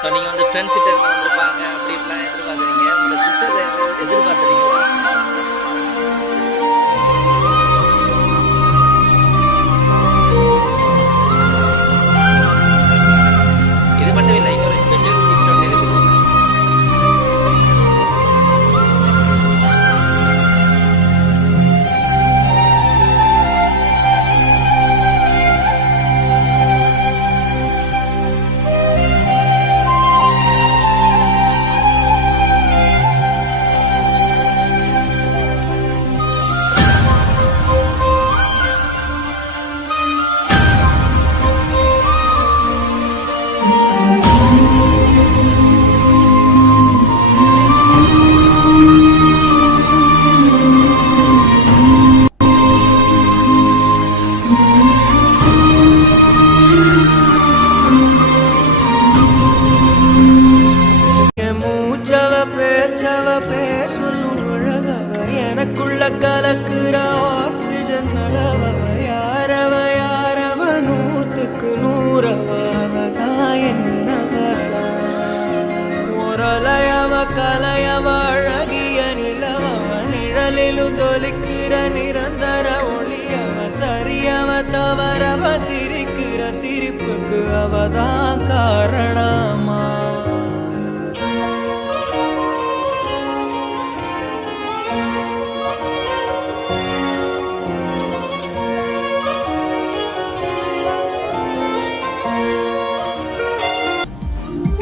So நீங்கள் வந்து friends கிட்ட இருந்து வந்திருப்பாங்க அப்படி இப்படிலாம் எதிர்பார்க்குறீங்க உங்கள் சிஸ்டர் எதிர்பார்க்குறீங்களா? கலக்குற ஆக்சிஜன் அளவவ யாரவ யாரவ நூத்துக்கு நூறவாவதா என்னவளா முரலையவ கலையவ அழகிய நிலவவ நிழலிலும் தொலிக்கிற நிரந்தர ஒளியவ சரியவ தவறவ சிரிக்கிற சிரிப்புக்கு அவதான் காரணமா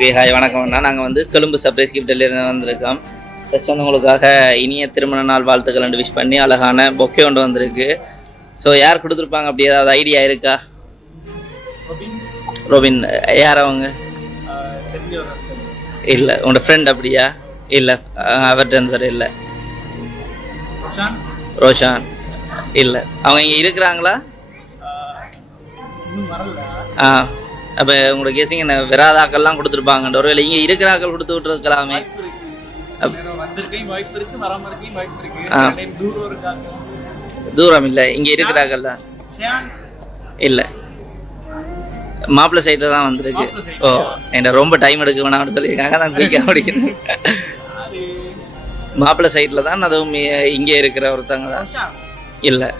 வே ஹாய் வணக்கம்னா நாங்கள் வந்து கொழும்பு சர்ப்ரைஸ் கிஃப்டிலிருந்து வந்திருக்கோம். ஃபஸ்ட் வந்து உங்களுக்காக இனிய திருமண நாள் வாழ்த்துக்கள் ரெண்டு விஷ் பண்ணி அழகான பொக்கே ஒன்று வந்திருக்கு. ஸோ யார் கொடுத்துருப்பாங்க? அப்படி ஏதாவது ஐடியா இருக்கா? ரோபின் யார் அவங்க? இல்லை உங்களோட ஃப்ரெண்ட் அப்படியா? இல்லை அவர்கிட்ட இருந்து வர இல்லை? ரோஷான். இல்லை. அவங்க இங்கே இருக்கிறாங்களா? ஆ. அப்போ உங்களோட கேசிங் என்ன விராதாக்கள்லாம் கொடுத்துருப்பாங்க ஒருவேளை இங்கே இருக்கிறாக்கள் கொடுத்து விட்டுருக்கலாமே அப்- ஆ. தூரம் இல்லை இங்கே இருக்கிறார்கள் தான். இல்லை. மாப்பிள்ளை சைட்டில் தான் வந்திருக்கு. ஓ என்கிட்ட ரொம்ப டைம் எடுக்க வேணாம்னு சொல்லியிருக்காங்க. தான் குயிக்காக முடிக்கணும் மாப்பிள்ளை சைட்டில் தான் அதுவும் இங்கே இருக்கிற ஒருத்தவங்க தான். இல்லை.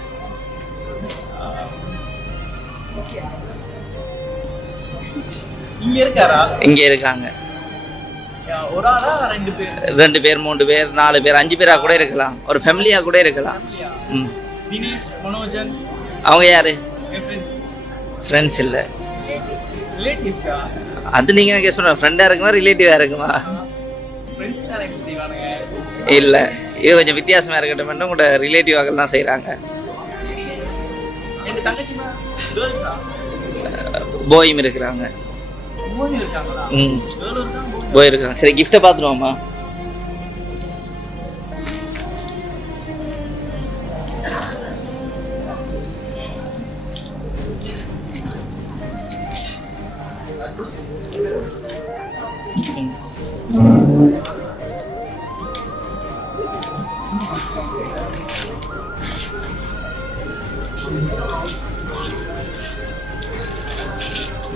இங்க இருக்காரா? இங்கே இருக்காங்க. ஒரு ஆளா ரெண்டு பேர்? ரெண்டு பேர் மூணு பேர் நாலு பேர் அஞ்சு பேராக கூட இருக்கலாம். ஒரு ஃபேமிலியாக கூட இருக்கலாம். ஃபேமிலியா? ம். தினேஷ் மனோஜன்? அவங்க யார்? ஃப்ரெண்ட்ஸ் இல்லை. அது நீங்கள் கெஸ் பண்ணுங்க ஃப்ரெண்டாக இருக்குமா ரிலேட்டிவாக இருக்குமா? இல்லை. இது கொஞ்சம் வித்தியாசமாக இருக்கட்டும். உங்களோட என் தங்கச்சிமா கேர்ள்ஸா போயும் இருக்கிறாங்க. ம் கேர்ள் இருக்காங்க boy போய் இருக்காங்க சரி கிஃப்ட்டை பார்த்துருவோம்மா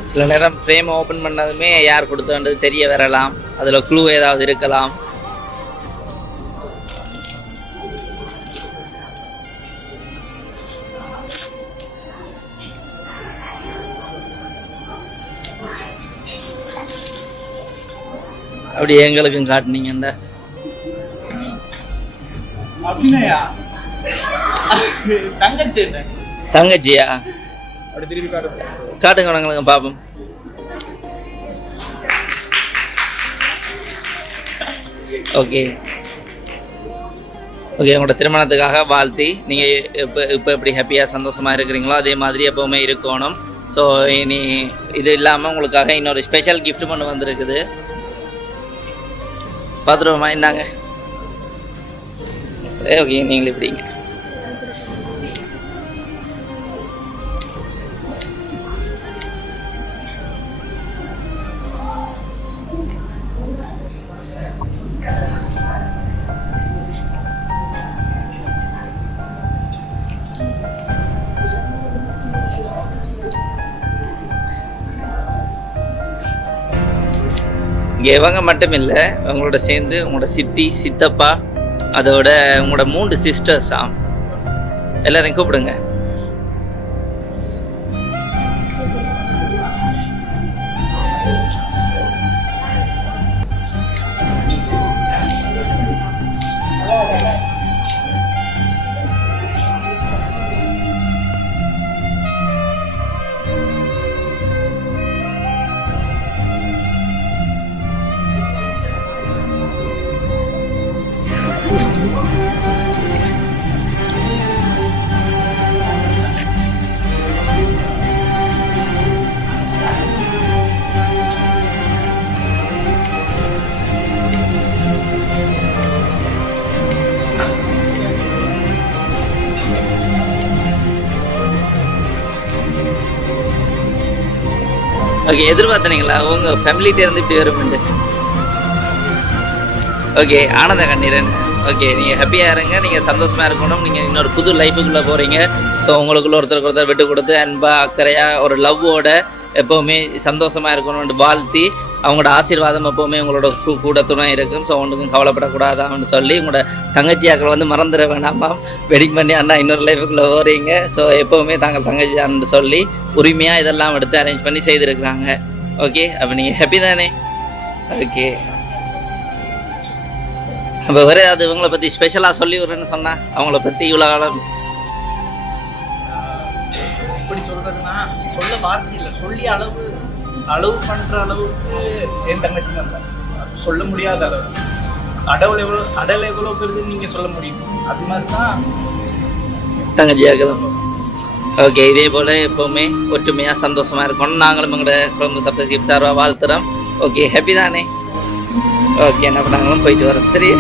சில நேரம் ஃப்ரேம் ஓப்பன் பண்ணதுமே யார் கொடுத்தோன்றது தெரிய வரலாம். அதில் க்ளூ ஏதாவது இருக்கலாம். அப்படி எங்களுக்கும் என்ன? தங்கச்சியா? அப்படி திருப்பி காட்டுங்க. உனங்களுக்கு பாப்போம். ஓகே. ஓகே உங்களோட திருமணத்துக்காக வாழ்த்தி நீங்கள் இப்போ இப்போ எப்படி ஹாப்பியாக சந்தோஷமாக இருக்கிறீங்களோ அதே மாதிரி எப்போவுமே இருக்கணும். ஸோ இனி இது இல்லாமல் உங்களுக்காக இன்னொரு ஸ்பெஷல் கிஃப்ட் ஒன்று வந்திருக்குது. பார்த்துருவோமா இந்தாங்க. ஓகே நீங்கள் இப்படிங்க இங்கே இவங்க மட்டும் இல்லை இவங்களோட சேர்ந்து உங்களோட சித்தி சித்தப்பா அதோட உங்களோட மூன்று சிஸ்டர்ஸாம் எல்லாரையும் கூப்பிடுங்க. ஓகே எதிர்பார்த்தனீங்களா? உங்க ஃபேமிலிட்டே இருந்து இப்படி வருமெண்டு ஓகே ஆனந்த கண்ணீரன். ஓகே நீங்கள் ஹாப்பியாக இருங்க. நீங்கள் சந்தோஷமாக இருக்கணும். நீங்கள் இன்னொரு புது லைஃபுக்குள்ளே போகிறீங்க ஸோ உங்களுக்குள்ள ஒருத்தருக்கு ஒருத்தர் விட்டு கொடுத்து அன்பாக அக்கறையாக ஒரு லவ்வோட எப்போவுமே சந்தோஷமாக இருக்கணும்னு வாழ்த்தி அவங்களோட ஆசீர்வாதம் எப்போவுமே உங்களோட கூட துணை இருக்கும். ஸோ ஒன்றுக்கும் கவலைப்படக்கூடாதான்னு சொல்லி உங்களோட தங்கச்சியாக்கள் வந்து மறந்துட வேண்டாமா வெட்டிங் பண்ணி அண்ணா இன்னொரு லைஃபுக்குள்ளே போகிறீங்க ஸோ எப்போவுமே தாங்கள் தங்கச்சியான்னு சொல்லி உரிமையாக இதெல்லாம் எடுத்து அரேஞ்ச் பண்ணி செய்திருக்கிறாங்க. ஓகே அப்போ நீங்கள் ஹாப்பி தானே? ஓகே அப்போ வேறு ஏதாவது இவங்களை பற்றி ஸ்பெஷலாக சொல்லி விடுறேன்னு சொன்னா அவங்கள பற்றி இவ்வளோ காலம் எப்படி சொல்றதுன்னா சொல்ல வார்த்தை இல்லை. சொல்லி அளவு அளவு பண்ற அளவுக்கு என் தங்கச்சி அது சொல்ல முடியாத அளவு அடவுள் எவ்வளோ அடல் எவ்வளோ பெருசுன்னு நீங்க சொல்ல முடியும். அது மாதிரி தான். தங்கச்சியாக்கலாம் ஓகே இதே போல் எப்போவுமே ஒற்றுமையாக சந்தோஷமாக இருக்கணும் நாங்களும் எங்களோட குழம்பு சப்ரசிப் சார்பாக வாழ்த்துறோம். ஓகே ஹாப்பி தானே? ஓகே என்ன பண்ணாங்களும் போயிட்டு வரோம். சரியா?